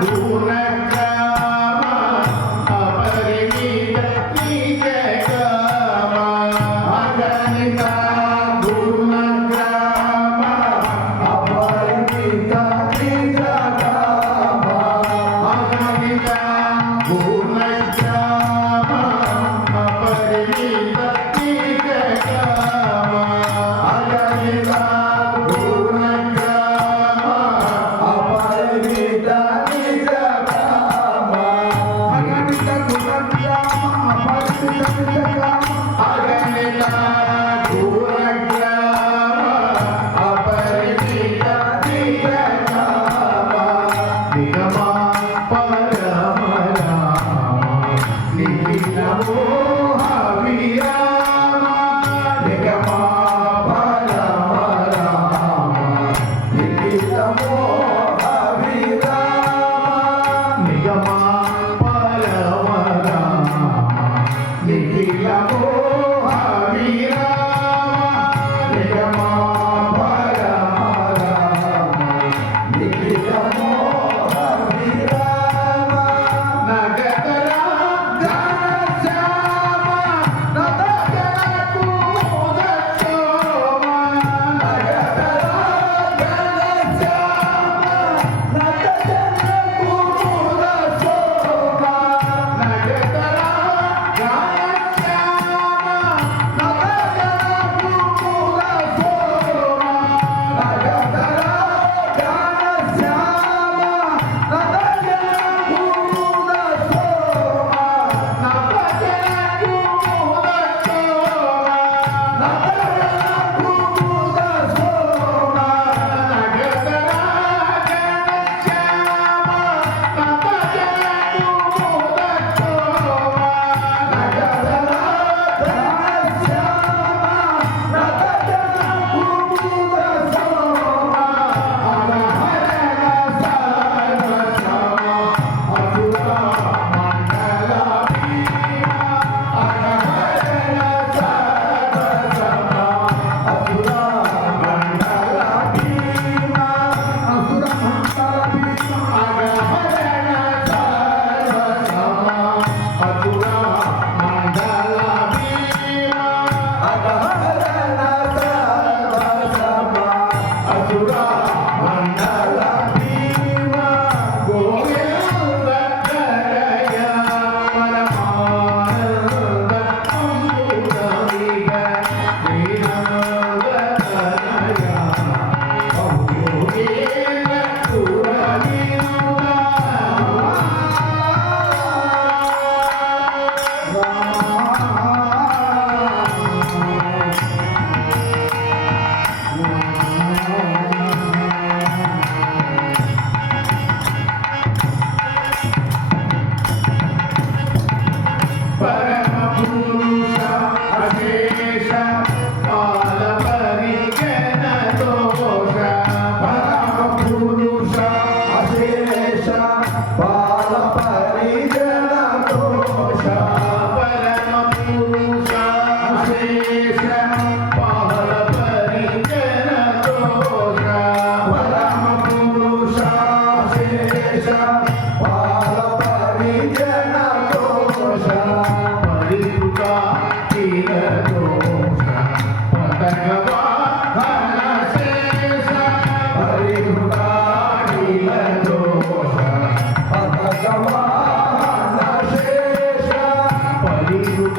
Kurnai.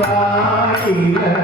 Gaia.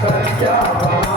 Yeah.